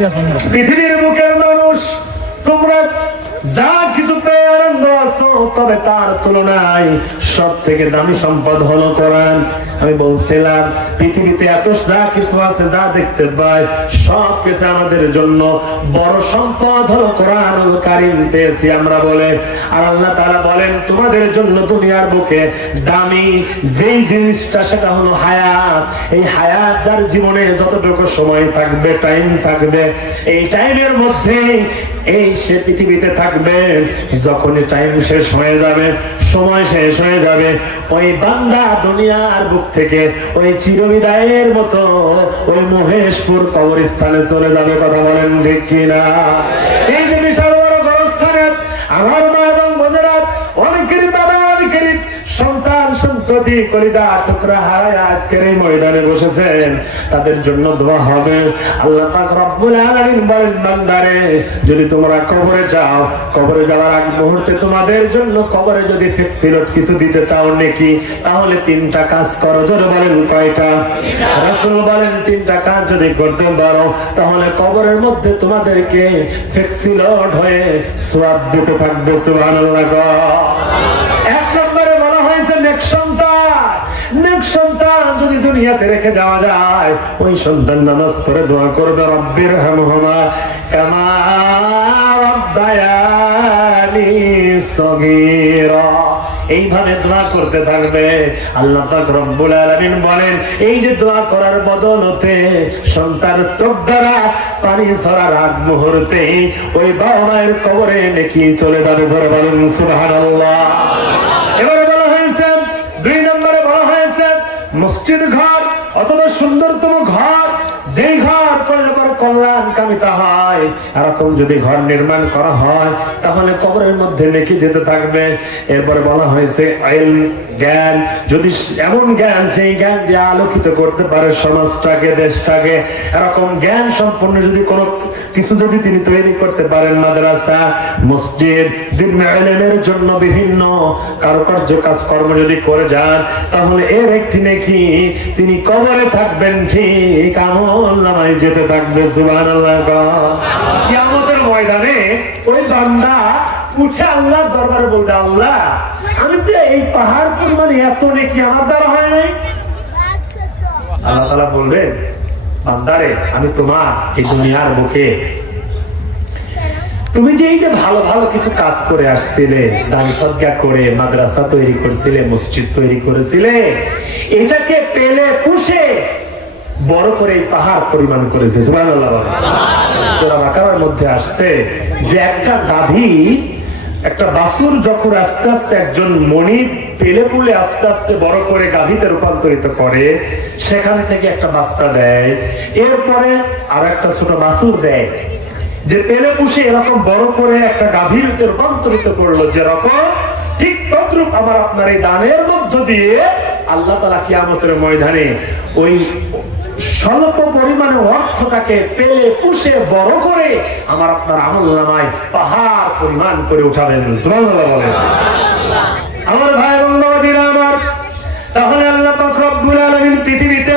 পৃথিবীর বুকের মানুষ, তোমরা যা কিছু পেয়ে আনন্দ আছো, তবে তার তুলনায় সব থেকে দামি সম্পদ হলো কোরআন। আমি বলছিলাম পৃথিবীতে এত যা কিছু আছে, যা দেখতে পাই, সব কিছু আমাদের জন্য বড় সম্পদ হলো কোরআনুল কারীম পেয়েছি আমরা বলে। আর আল্লাহ তাআলা বলেন তোমাদের জন্য দুনিয়ার বুকে দামি যেই জিনিসটা সেটা হলো হায়াত। এই হায়াত যার জীবনে যতটুকু সময় থাকবে, টাইম থাকবে, এই টাইমের মধ্যে এই সে পৃথিবীতে থাকবে। যখনই টাইম শেষ হয়ে যাবে, সময় শেষ হয়ে যাবে, ওই বান্দা দুনিয়ার বুক থেকে ওই চিরবিদায়ের মতো ওই মহেশপুর কবরস্থানে চলে যাবে। কথা বলেন ঠিক কিনা? এই যে বিশাল বড় কবরস্থানে আমার মা এবং বোনেরা, অনেকেরই বাবা, অনেকেরই সন্তান সন্ততি কলিজা টুকরা হারায় আজকের এই ময়দানে বসেছেন, তাদের জন্য দোয়া হবে। আল্লাহ পাক রব্বুল আলামিন বলেন বান্দারে, যদি তোমরা কবরে যাও, কবরে যাওয়ার আগ মুহূর্তে তোমাদের জন্য কবরে যদি ফিক্সিলত কিছু দিতে চাও নাকি, তাহলে তিনটা কাজ করো। জোরে বলেন কয়টা? রাসূল বলেন তিনটা কাজ যদি করতে পারো, তাহলে কবরের মধ্যে তোমাদেরকে ফিক্সিলত হয়ে সওয়াব দিতে থাকবে। সুবহানাল্লাহ। এক নম্বরে বলা হয়েছে নেক সন্তান। নেক সন্তান যদি দুনিয়াতে রেখে যাওয়া যায়, ওই সন্তান নামাজ পড়ে দোয়া করবে, রব্বির হামহুমা কামা রাব্বায়ানি সগীরা। এইভাবে দোয়া করতে থাকবে। আল্লাহ পাক রব্বুল আলামিন বলেন, এই যে দোয়া করার বদলতে সন্তান চোখ দ্বারা পানি ঝরার আগ মুহূর্তে ওই বাবা মায়ের কবরে নেকি চলে যাবে। জোরে বলেন সুবহানাল্লাহ। এবারে বলা হয়েছে দুই নম্বরে বলা হয়েছে মসজিদ ঘর অথবা সুন্দরতম ঘর, যেই ঘর করলে পরে কল্যাণ কামিতা হয়, এরকম যদি ঘর নির্মাণ করা হয় তাহলে কবরের মধ্যে নেকি যেতে থাকবে। এরপরে বলা হয়েছে ইলম, জ্ঞান, যদি এমন জ্ঞান যেই জ্ঞান দিয়ে আলোকিত করতে পারে সমাজটাকে, দেশটাকে, এরকম জ্ঞান সম্পন্ন যদি কোনো কিছু যদি তিনি তৈরি করতে পারেন, মাদ্রাসা, মসজিদ, দ্বীন ইলমের জন্য বিভিন্ন কারুকার্য কাজকর্ম যদি করে যান, তাহলে এর একটি নেকি তিনি কবরে থাকবেন, ঠিক আমলনামায় যেতে থাকবে। সুবহানাল্লাহ। কিয়ামতের ময়দানে ওই বান্দা উঠে আল্লাহর দরবারে বলবে, আল্লাহ আমি তো এই পাহাড় পরিমাণে এত নেকি আমার দ্বারা হয় নাই। আল্লাহ তাআলা বলবেন, বান্দারে আমি তোমার এই দুনিয়ার বুকে তুমি যে এই যে ভালো ভালো কিছু কাজ করে আসছিলে, দান সদকা করে মাদ্রাসা তৈরি করেছিলে, মসজিদ তৈরি করেছিলে, এটাকে পেলে পুষে বড় করে এই পাহাড় পরিমাণ করেছে। সুবহানাল্লাহ। সূরা বাকারার মধ্যে আসছে যে একটা গাভী, একটা বাছুর যখন আস্তে আস্তে একজন মণি পেলে পুলে আস্তে আস্তে বড় করে গাভীতে রূপান্তরিত করে, সেখান থেকে একটা বাচ্চা দেয়, এরপরে আর একটা ছোট বাছুর দেয়, যে পেলে পুষে এরকম বড় করে একটা গাভীর রূপান্তরিত করলো, যেরকম ঠিক তদ্রূপ আমার আপনার এই দানের মধ্য দিয়ে আল্লাহ তাআলা কিয়ামতের ময়দানে ওই স্বল্প পরিমাণে অর্থটাকে পেলে পুষে বড় করে আমার আপনার আমলনামায় পাহাড় পরিমাণ করে উঠাবেন। সুবহানাল্লাহ বলেন। আমার ভাই এবং বোনেরা আমার, তাহলে আল্লাহ পাক রব্বুল আলামিন পৃথিবীতে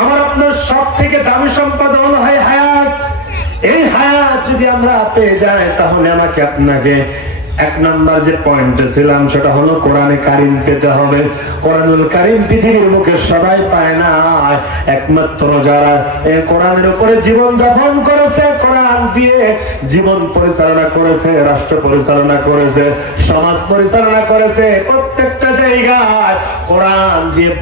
আমার আপনার সব থেকে দামি সম্পদ হলো হায়াত। এই হায়াত যদি আমরা পেয়ে যাই, তাহলে আমাকে আপনাকে এক নাম্বার যে পয়েন্টে ছিলাম সেটা হলো কোরআনে কারীম পেতে হবে। কোরআনুল কারীম পৃথিবীর বুকে সবাই পায় না, একমাত্র যারা এই কোরআনের উপরে জীবন যাপন করেছে, কোরআন দিয়ে জীবন পরিচালনা করেছে, রাষ্ট্র পরিচালনা করেছে, সমাজ পরিচালনা করেছে, প্রত্যেকটা জায়গায় কোরআন দিয়ে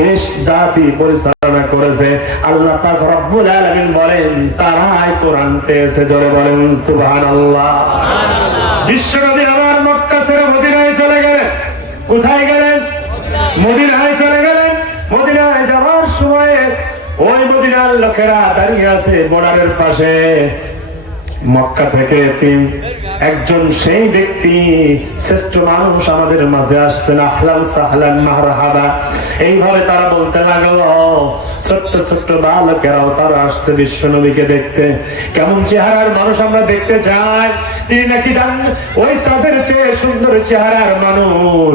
দেশ জাতি পরিচালনা করেছে, আল্লাহ পাক রব্বুল আলামিন বলেন তারাই কোরআন পেয়েছে। জোরে বলেন সুবহানাল্লাহ। বিশ্বনবী আমার মক্কা ছেড়ে মদিনায় চলে গেলেন। কোথায় গেলেন? মদিনায় চলে গেলেন। মদিনায় যাওয়ার সময় ওই মদিনার লোকেরা দাঁড়িয়ে আছে বর্ডারের পাশে। মক্কা থেকে একজন সেই ব্যক্তি, শ্রেষ্ঠ মানুষ আমাদের মাঝে আসছেন, আহলান সাহলান মারহাবা, এইভাবে তারা বলতে লাগলো। ছোট্ট ছোট্ট বালকেরাও তারা আসছে বিশ্বনবীকে দেখতে। কেমন চেহারার মানুষ আমরা দেখতে চাই, তিনি নাকি জানেন ওই চাঁদের চেয়ে সুন্দর চেহারার মানুষ।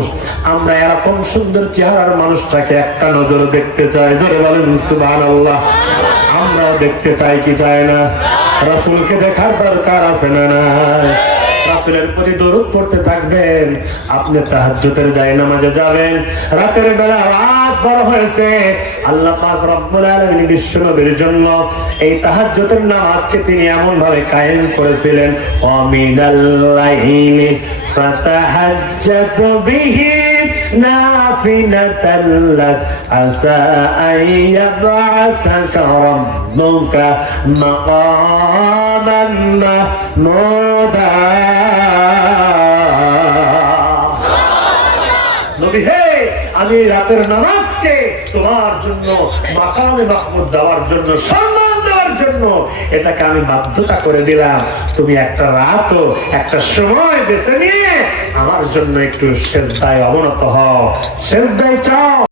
আমরা এরকম সুন্দর চেহারার মানুষটাকে একটা নজর দেখতে চাই। জোরে বলেন সুবহানাল্লাহ। আমরা দেখতে চাই কি চাই না? রাসূলকে দেখার দরকার আছে না নাই? রাসূলের প্রতি দরুদ পড়তে থাকবেন। আপনি তাহাজ্জুদের জায়নামাজে যাবেন, রাতের বেলা রাত বড় হয়েছে, আল্লাহ পাক রব্বুল আলামিন বিশ্বনবীর জন্য এই তাহাজ্জুদের নামাজকে তিনি এমন ভাবে কায়েম করেছিলেন, ওয়ামিনাল লাইলি ফাতাহাজ্জাত বিহি নাফিলাতাল লাক আসা আইয়াবআসাকা রাব্বুকা মাকামান মাহমুদা। নবী হে, আমি রাতের নামাজকে তোমার জন্য মাকামে মাহমুদ দেওয়ার জন্য, সম্মান দেওয়ার জন্য এটাকে আমি বাধ্যতা করে দিলাম। তুমি একটা রাতও একটা সময় বেছে নিয়ে আমার জন্য একটু সেজদায় অবনত হও, সেজদায় চাও।